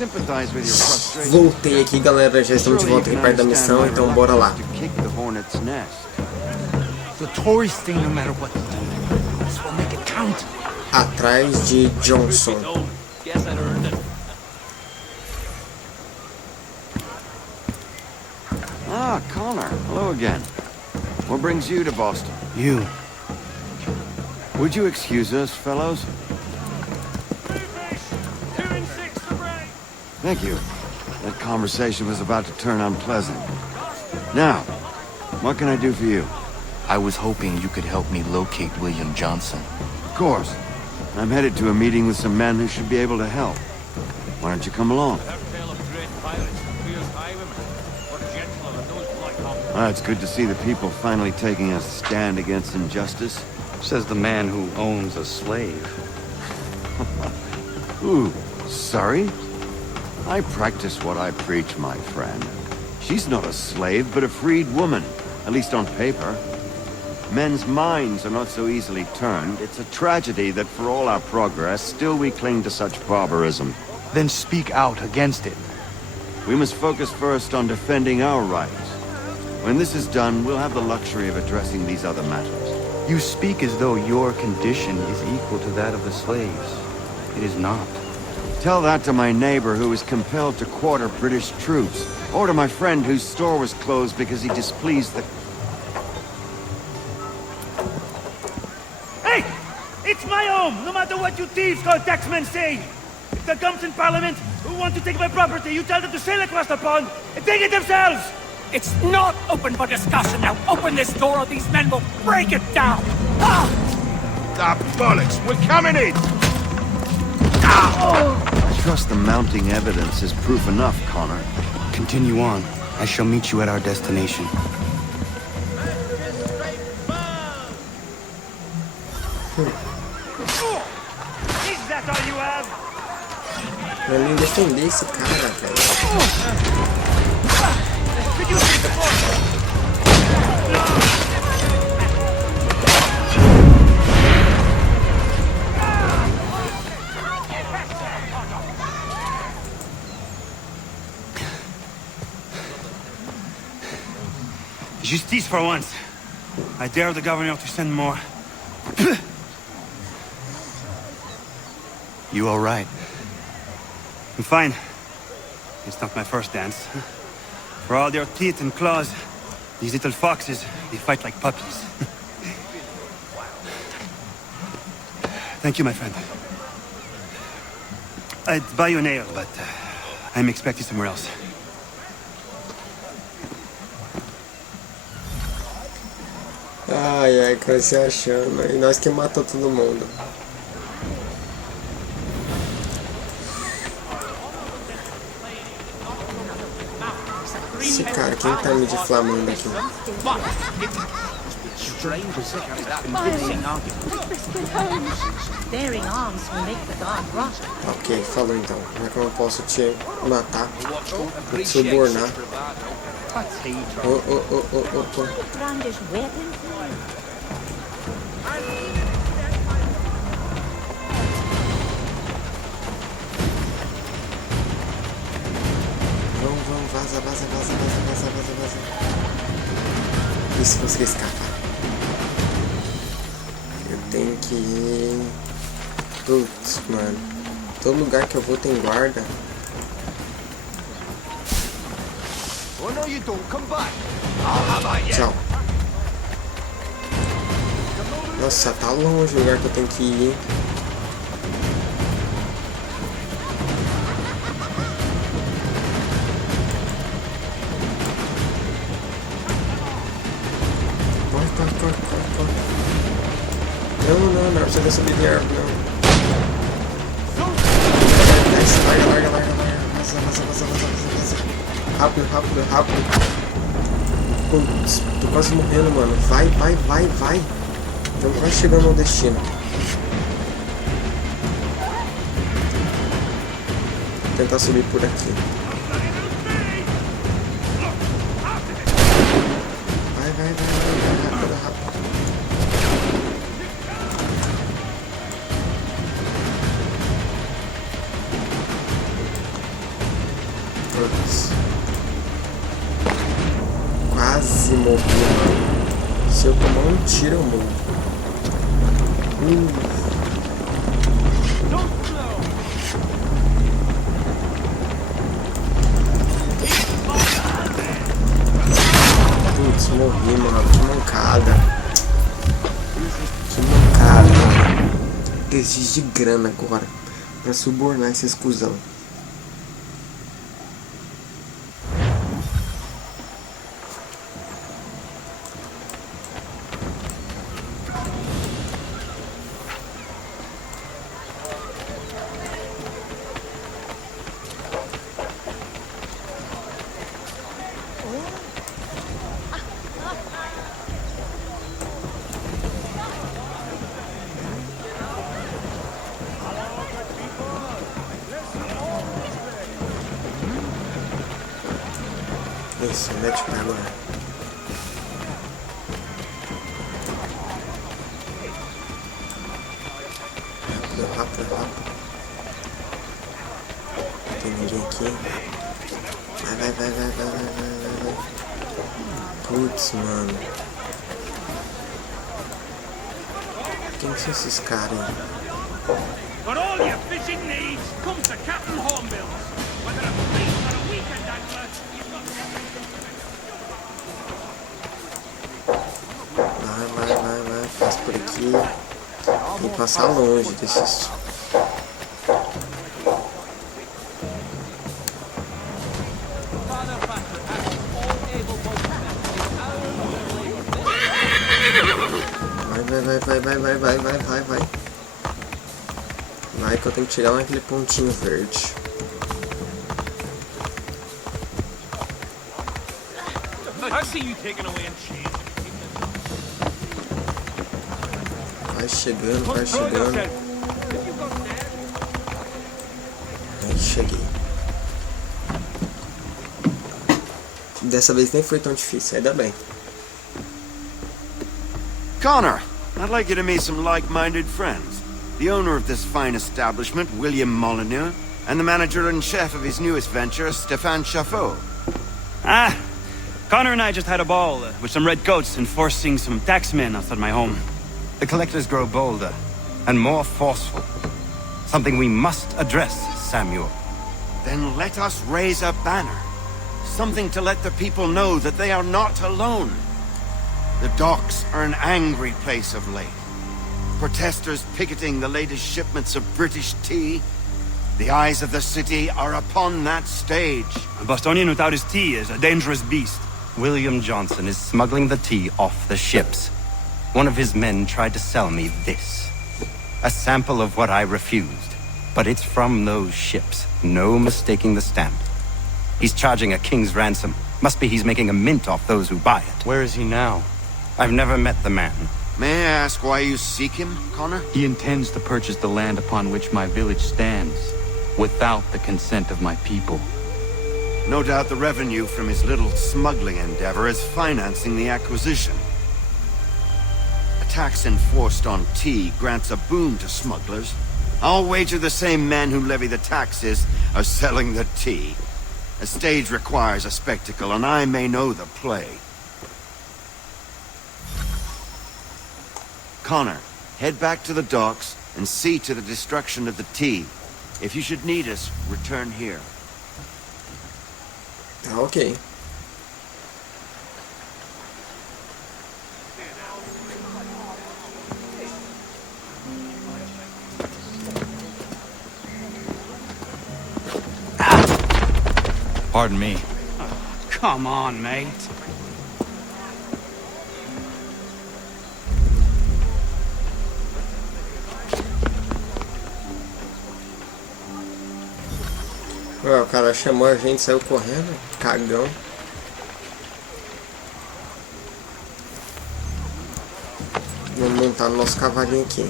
sympathize with your frustration. Voltei aqui, galera. Já estamos de volta aqui perto da missão, então bora lá. To kick the hornet's nest. The tourist thing, no matter what. This will make it count. Atrás de Johnson. Guess I earned it. Ah, Connor. Hello again. What brings you to Boston? You. Would you excuse us, fellows? Thank you. That conversation was about to turn unpleasant. Now, what can I do for you? I was hoping you could help me locate William Johnson. Of course. I'm headed to a meeting with some men who should be able to help. Why don't you come along? It's good to see the people finally taking a stand against injustice. Says the man who owns a slave. Ooh, sorry? I practice what I preach, my friend. She's not a slave, but a freed woman, at least on paper. Men's minds are not so easily turned. It's a tragedy that for all our progress, still we cling to such barbarism. Then speak out against it. We must focus first on defending our rights. When this is done, we'll have the luxury of addressing these other matters. You speak as though your condition is equal to that of the slaves. It is not. Tell that to my neighbor who was compelled to quarter British troops, or to my friend whose store was closed because he displeased the... Hey! It's my home, no matter what you thieves called taxmen say! If there comes in Parliament who want to take my property, you tell them to sail across the pond and take it themselves! It's not open for discussion now. Open this door or these men will break it down. Ah! Ah, bollocks! We're coming in! I trust the mounting evidence is proof enough, Connor. Continue on. I shall meet you at our destination. Is that all you have? Pra mim defender esse cara, velho. Justice for once. I dare the governor to send more. You all right? I'm fine. It's not my first dance. For all their teeth and claws, these little foxes, they fight like puppies. Thank you, my friend. I'd buy you an ale, but I'm expecting somewhere else. Ai, ai, cara, se achando. E nós que matou todo mundo. Esse cara, quem tá me difamando aqui? Ok, falou então. Como é que eu não posso te matar? Vou te subornar. Oh. Vamos, vaza. Isso, consegui escapar. Eu tenho que ir... Putz, mano. Todo lugar que eu vou tem guarda. Tchau. Nossa, tá longe o lugar que eu tenho que ir. Corre. Não precisa subir de árvore, não. Desce, larga. Vaza. Rápido. Putz, tô quase morrendo, mano. Vai. Estamos quase chegando ao destino. Vou tentar subir por aqui. Vai, rápido. Putz. Quase morri, mano. Se eu tomar um tiro, eu morro. Putz, morri, mano. Que mancada. Que mancada. Preciso de grana agora pra subornar esse exclusão. Isso, mete pra agora. Rápido, rápido, rápido. Não tem ninguém aqui. Vai. Putz, mano. Quem são esses caras aí? For all your fishing needs, come to Captain Hornbill's. Whether a fleet or a weekend angler, you've got... Vai. Passa por aqui. Tem que passar longe desses. Vai. Vai que eu tenho que tirar naquele pontinho verde. I see you taking away and change. Vai chegando. Aí cheguei. Dessa vez nem foi tão difícil, ainda bem. Connor, I'd like you to meet some like-minded friends. The owner of this fine establishment, William Molyneux, and the manager and chef of his newest venture, Stéphane Chaffeau. Ah, Connor and I just had a ball with some redcoats enforcing some taxmen outside my home. The collectors grow bolder and more forceful. Something we must address, Samuel. Then let us raise a banner. Something to let the people know that they are not alone. The docks are an angry place of late. Protesters picketing the latest shipments of British tea. The eyes of the city are upon that stage. A Bostonian without his tea is a dangerous beast. William Johnson is smuggling the tea off the ships. One of his men tried to sell me this. A sample of what I refused. But it's from those ships. No mistaking the stamp. He's charging a king's ransom. Must be he's making a mint off those who buy it. Where is he now? I've never met the man. May I ask why you seek him, Connor? He intends to purchase the land upon which my village stands, without the consent of my people. No doubt the revenue from his little smuggling endeavor is financing the acquisition. A tax enforced on tea grants a boon to smugglers. I'll wager the same men who levy the taxes are selling the tea. A stage requires a spectacle, and I may know the play. Connor, head back to the docks and see to the destruction of the tea. If you should need us, return here. Tá ok. Pardon me. Come on, mate. Ué, o cara chamou a gente, saiu correndo, cagão. Vamos montar no nosso cavalinho aqui.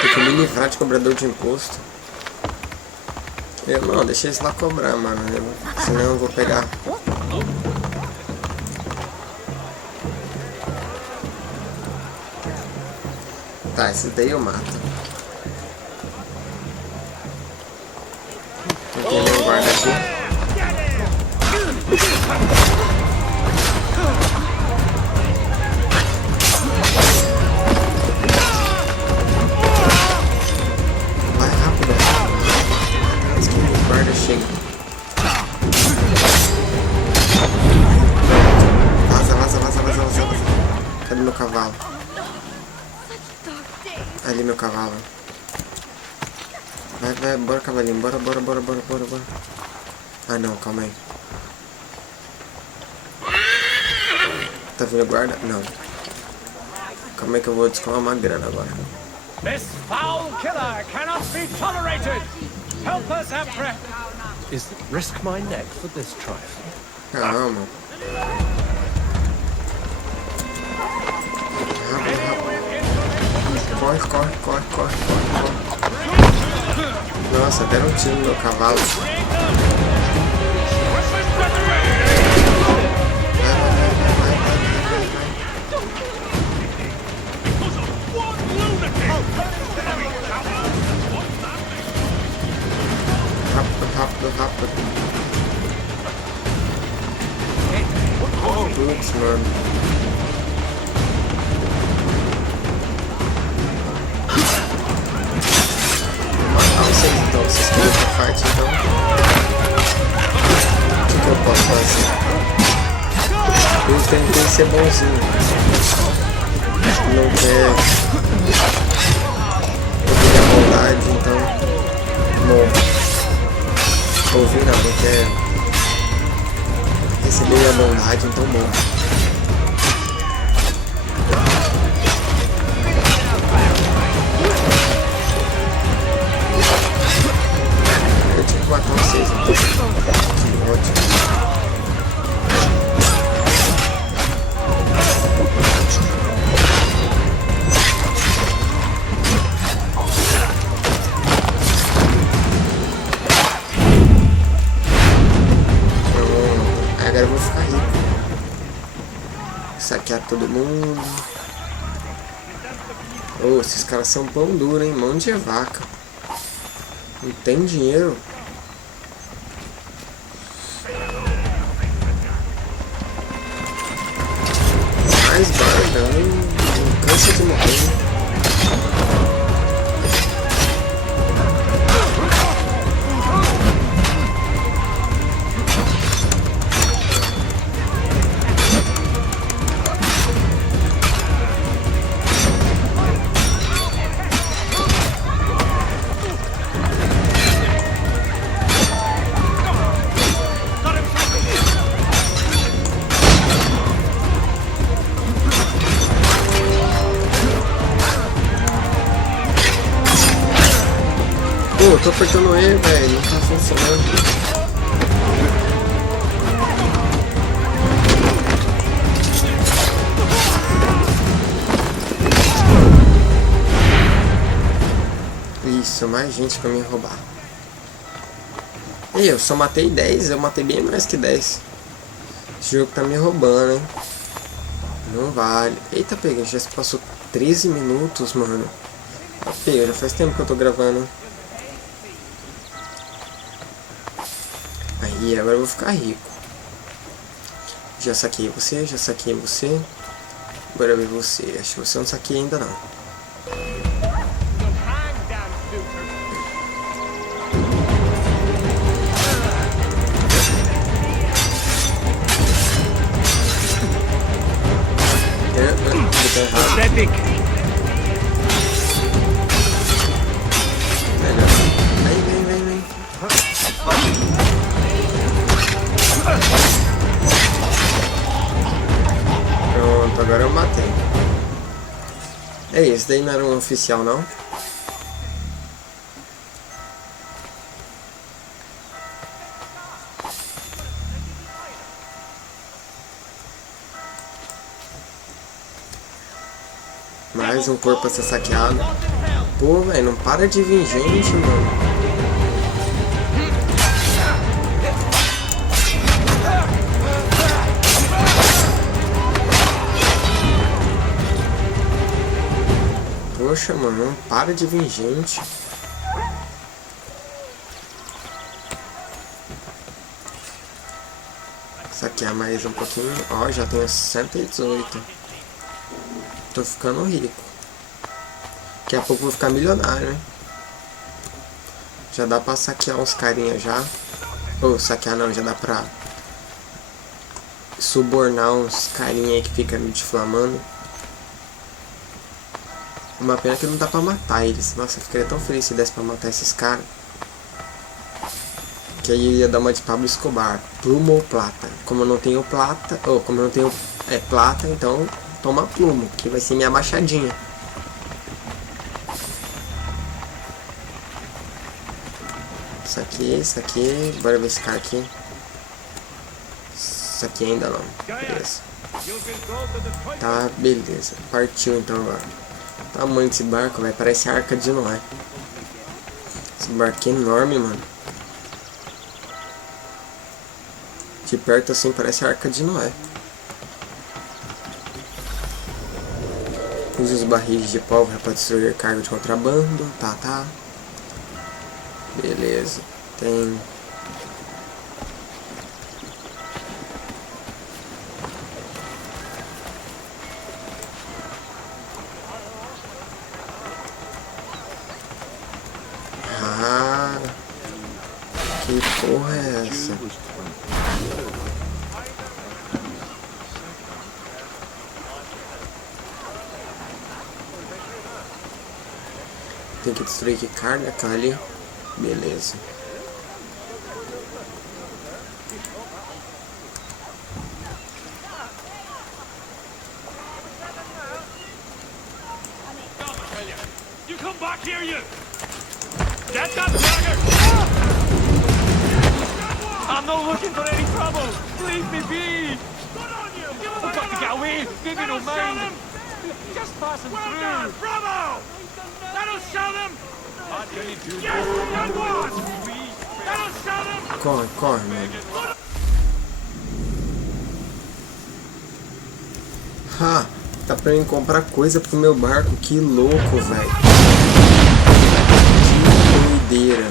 Tem que me livrar de cobrador de imposto. Eu não, deixa eles lá cobrar, mano. Senão eu vou pegar Tá, esses daí eu mato. Não tem nenhum guarda aqui. Vai rápido. Antes que o guarda chegue. Vaza. Cadê meu cavalo? Ali meu cavalo. Vai, bora cavalinho, bora. Ah não, calma aí. Tá vindo guarda? Não. Calma aí que eu vou descolar uma grana agora. This foul killer cannot be tolerated. Help us, Atrás. Risk my neck for this trifle. Calma. Corre. Nossa, deram um tiro no meu cavalo. Rápido. Putz, mano. Então, vocês querem essa parte, então? O que eu posso fazer? Eu tentei ser bonzinho. Não quer ouvir a bondade, então morro. Ouvir não quer receber a bondade, então morro. Matar vocês, que ótimo. Agora eu vou ficar rico. Saquear todo mundo. Oh, esses caras são pão duro, hein? Mão de vaca. Não tem dinheiro. Mais barda, não cansa de morrer. Eu tô apertando E, velho, não tá funcionando. Isso, mais gente pra me roubar. E eu só matei 10, eu matei bem mais que 10. Esse jogo tá me roubando, hein. Não vale. Eita, pega, já se passou 13 minutos, mano. Pega, já faz tempo que eu tô gravando. Aí, agora eu vou ficar rico. Já saquei você. Bora ver você. Acho que você não saquei ainda não. Epic. Melhor. Vem. Pronto, agora eu matei. Esse daí não era um oficial, não? Mais um corpo a ser saqueado. Pô, velho, não para de vir gente, mano. Poxa, mano, não para de vir gente. Saquear mais um pouquinho. Ó, já tenho 118. Tô ficando rico. Daqui a pouco eu vou ficar milionário, né? Já dá pra saquear uns carinha já. Ou saquear não, já dá pra subornar uns carinha aí que fica me difamando. Uma pena que não dá pra matar eles. Nossa, eu ficaria tão feliz se desse pra matar esses caras. Que aí eu ia dar uma de Pablo Escobar. Plumo ou plata. Como eu não tenho plata, ou como eu não tenho plata, então toma plumo, que vai ser minha machadinha. Isso aqui, bora ver esse cara aqui. Isso aqui ainda não, beleza. Tá, beleza, partiu então agora. O tamanho desse barco, velho, parece a Arca de Noé. Esse barco é enorme, mano. De perto assim parece a Arca de Noé. Use os barris de pólvora para destruir carga de contrabando. Tá. Beleza. Tem... Ah... Que porra é essa? Tem que destruir que carga aquela ali. Beleza. You come back here, you! Get that dagger! I'm not looking for any trouble! Leave me be! I've got to get away! Maybe don't mind! Just passing through! Done, bravo! That'll show them! Yes, good one! That'll show them! Corre, mano. Ha! Tá pra mim comprar coisa pro meu barco. Que louco, velho. Que doideira.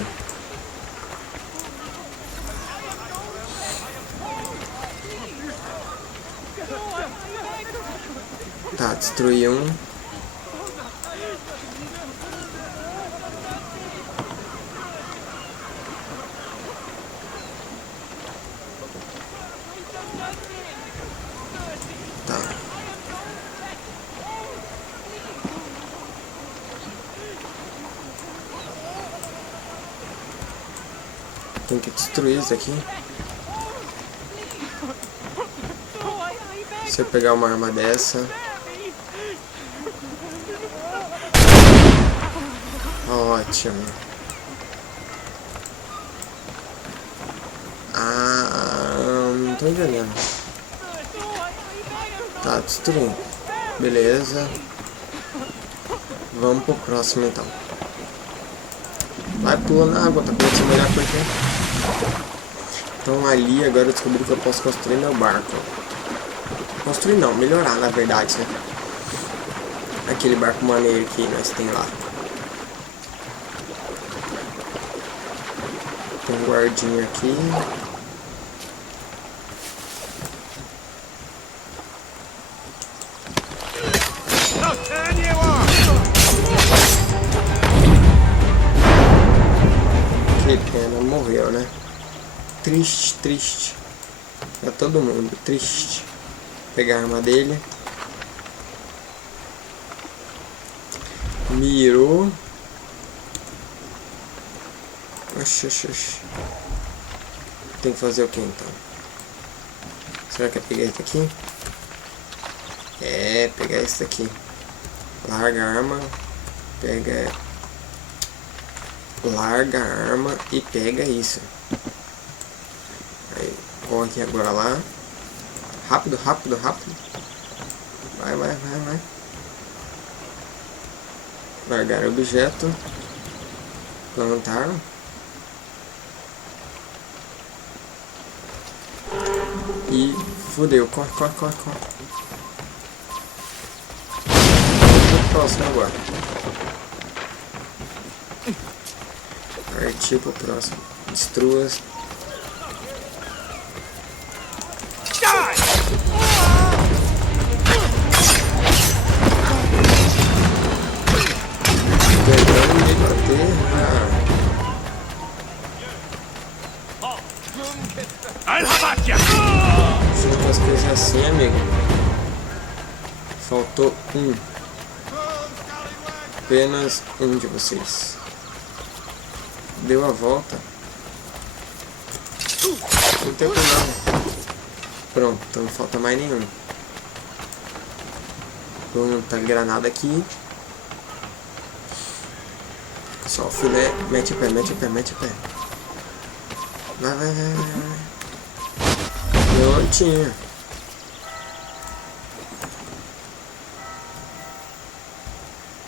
Tá, destruí um. Tá. Tem que destruir isso aqui. Se eu pegar uma arma dessa... Ótimo. Não tô entendendo. Tá, destruindo. Beleza. Vamos pro próximo então. Vai pulando na água, tá acontecendo melhor por aqui. Então ali agora eu descobri que eu posso construir meu barco. Construir não, melhorar na verdade, né? Aquele barco maneiro que nós tem lá. Tem um guardinha aqui. Que pena, morreu, né? Triste, triste. Pra todo mundo, triste. Pegar a arma dele. Mirou. Oxi. Tem que fazer o que então? Será que é pegar esse aqui? É, pegar esse daqui. Larga a arma. Pega... Larga a arma e pega isso. Aí, corre agora lá. Rápido. Vai. Largar o objeto. Plantar. E fudeu, corre. Vamos pro próximo agora. partir pro próximo. Destrua. Pegando de bater. Junta as coisas assim, amigo. Faltou um. Apenas um de vocês. Deu a volta. Não tem problema. Pronto, então não falta mais nenhum. Vamos montar granada aqui. Só o filé. Mete o pé, mete o pé, mete o pé. Vai, vai, vai, vai. Prontinho.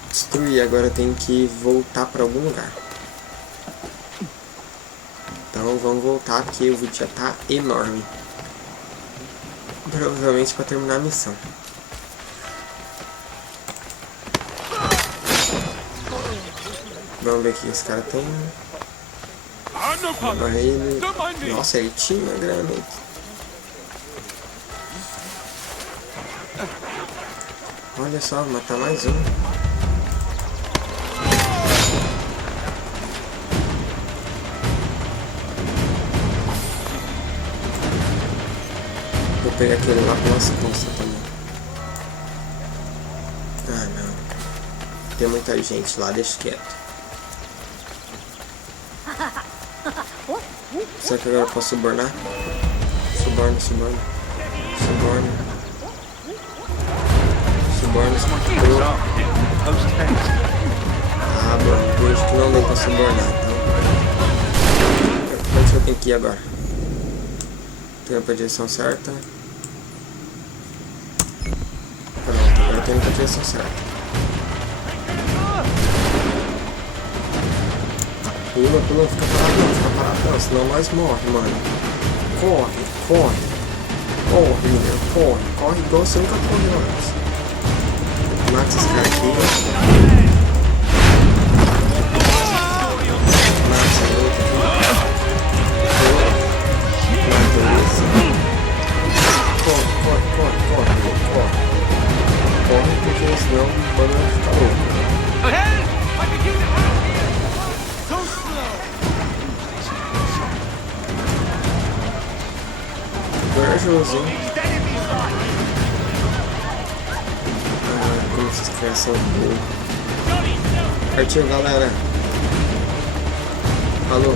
Destruir, agora tem que voltar para algum lugar. Então vamos voltar porque o vídeo já tá enorme. Provavelmente para terminar a missão. Vamos ver aqui, esse cara tem. Ele... Nossa, ele tinha uma granada. Olha só, vou matar mais um. Vou pegar aquele lá pelas costas também. Ah, não. Tem muita gente lá, deixa quieto. Será que agora eu posso subornar? Suborno, suborno. Suborno. Suborno. Ah, bom. Eu acho que não deu pra subornar, então. Onde eu tenho que ir agora? Tenho pra direção certa. Pronto, agora tenho pra direção certa. Pula, pula, fica parado não, senão nós morre, mano. Corre, corre. Corre, menino, corre. Corre igual você nunca correu antes. Mata esses caras aqui. Mata essa outra aqui. Mata esse. Corre, corre, corre, corre, corre. Corre, porque senão o mano vai ficar louco. Corajoso, hein? Ah, como esses caras são burros. Partiu, galera. Falou.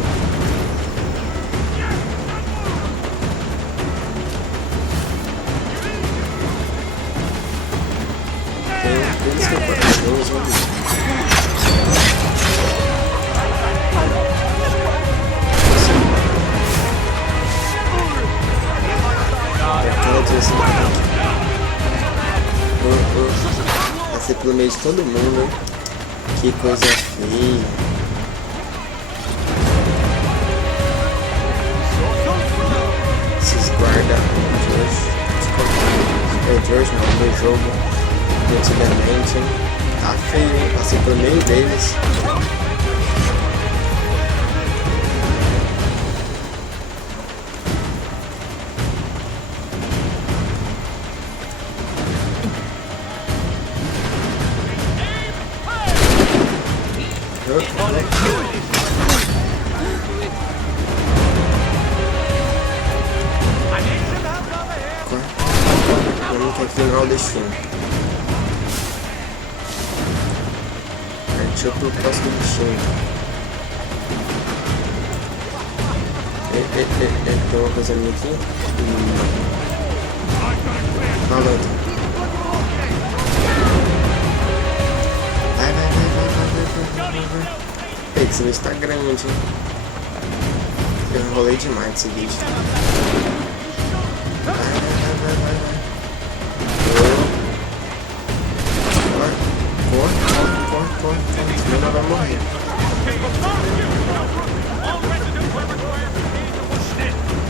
Tem eles que é corajoso, hein? Vai ser pelo meio de todo mundo. Que coisa feia. Esses guarda de hoje não, do jogo de antigamente, hein? Tá feio, hein? Passei pelo meio deles. Final destino. Partiu pro próximo destino. Tem uma coisa minha aqui? Fala, então. Vai. Ei, que esse vídeo tá grande, hein? Eu enrolei demais nesse vídeo. Vai. Corre, senão ela vai morrer.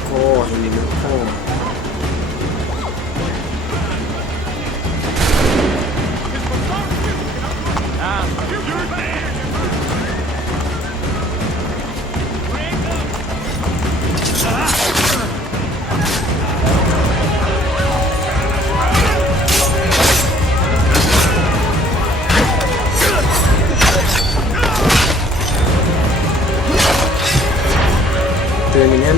Corre, menino, corre.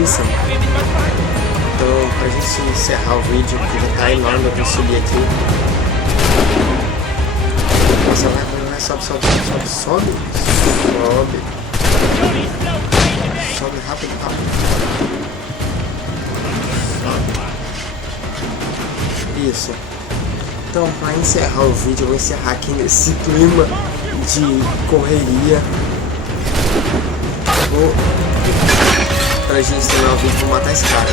missão. Então, pra gente encerrar o vídeo, que já tá enorme, eu vou subir aqui. Nossa, vai, sobe. Sobe rápido. Isso. Então, para encerrar o vídeo, eu vou encerrar aqui nesse clima de correria. Pra gente terminar o vídeo, vou matar esse cara.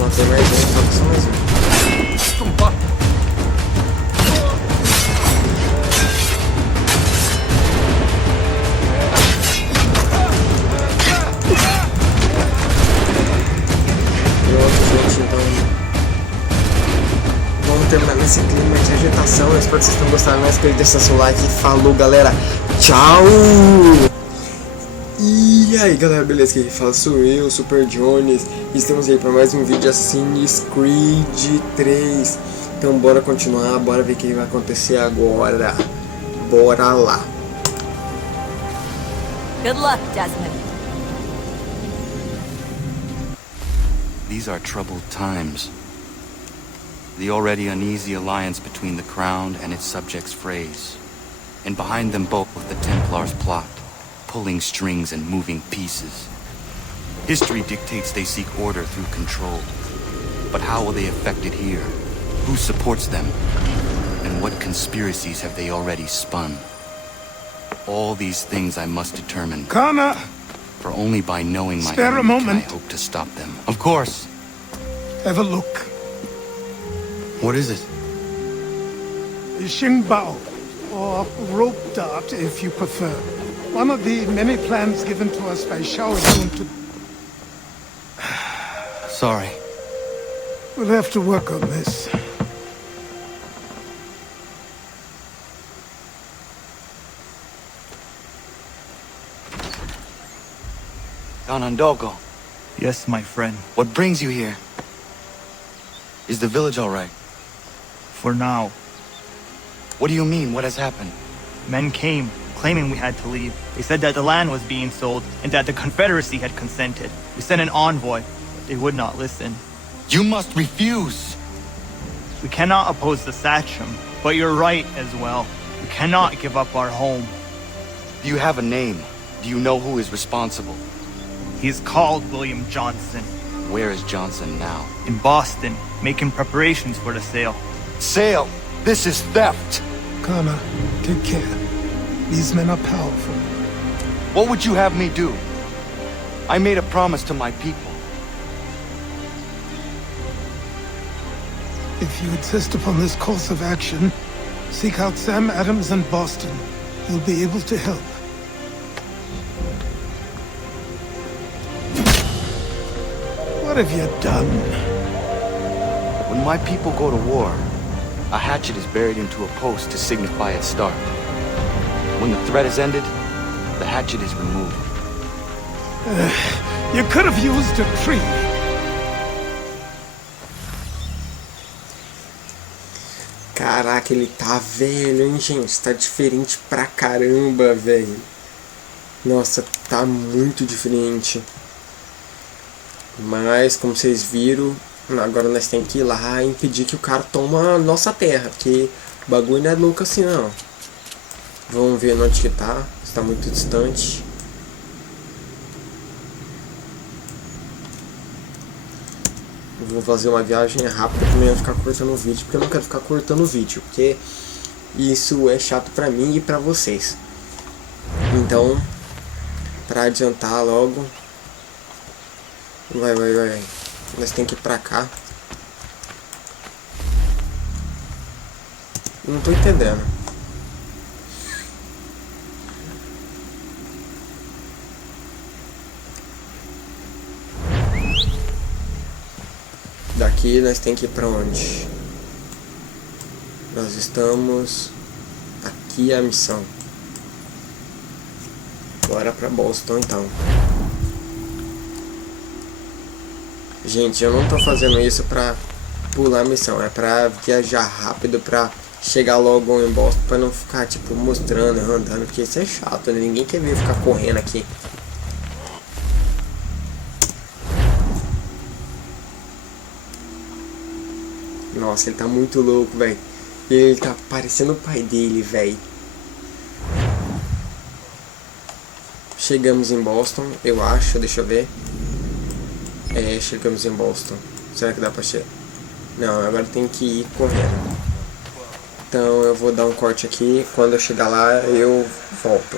Matei mais um, só mais um. Pronto, gente, então vamos terminar nesse clima de agitação. Eu espero que vocês tenham gostado. Mais que deixar seu like. Falou, galera. Tchau! E aí galera, beleza? Quem fala sou eu, Super Jones. E estamos aí para mais um vídeo Assassin's Creed 3. Então bora continuar, bora ver o que vai acontecer agora. Bora lá. Good luck, Desmond. These are troubled times. The already uneasy alliance between the Crown and its subjects frays. And behind them both the Templars plot, pulling strings and moving pieces. History dictates they seek order through control. But how will they affect it here? Who supports them? And what conspiracies have they already spun? All these things I must determine. Connor! For only by knowing my Spare a enemy can I moment. hope to stop them. Of course. Have a look. What is it? Xingbao, or rope dart if you prefer. One of the many plans given to us by Shao Yun to... Sorry. We'll have to work on this. Ganondogo, Yes, my friend. what brings you here? Is the village all right? For now, What do you mean? What has happened? men came, claiming we had to leave. They said that the land was being sold and that the Confederacy had consented. We sent an envoy, but they would not listen. You must refuse! We cannot oppose the Sachem, but you're right as well. We cannot give up our home. Do you have a name? Do you know who is responsible? He is called William Johnson. Where is Johnson now? In Boston, making preparations for the sale. Sale! This is theft! Connor, take care. These men are powerful. What would you have me do? I made a promise to my people. If you insist upon this course of action, seek out Sam Adams in Boston. He'll be able to help. What have you done? When my people go to war, a hatchet is buried into a post to signify its start. When the threat is ended, the hatchet is removed. You could have used a tree. Caraca, ele tá velho, hein, gente? Tá diferente pra caramba, velho. Nossa, tá muito diferente. Mas, como vocês viram, agora nós temos que ir lá e impedir que o cara toma a nossa terra. Porque o bagulho não é louco assim, não. Vamos ver onde que tá. Está muito distante. Vou fazer uma viagem rápida pra não ficar cortando o vídeo, porque eu não quero ficar cortando o vídeo, porque isso é chato pra mim e pra vocês. Então, pra adiantar logo, vai, nós tem que ir pra cá. Não tô entendendo. Daqui Aqui nós tem que ir pra onde? Nós estamos... Aqui é a missão. Bora pra Boston então. Gente, eu não tô fazendo isso pra pular a missão. É pra viajar rápido, pra chegar logo em Boston, pra não ficar tipo mostrando, andando, porque isso é chato, né? Ninguém quer ver ficar correndo aqui. Nossa, ele tá muito louco, velho. Ele tá parecendo o pai dele, velho. Chegamos em Boston, eu acho, deixa eu ver. É, chegamos em Boston. Será que dá pra chegar? Não, agora tem que ir correndo. Então eu vou dar um corte aqui. Quando eu chegar lá, eu volto.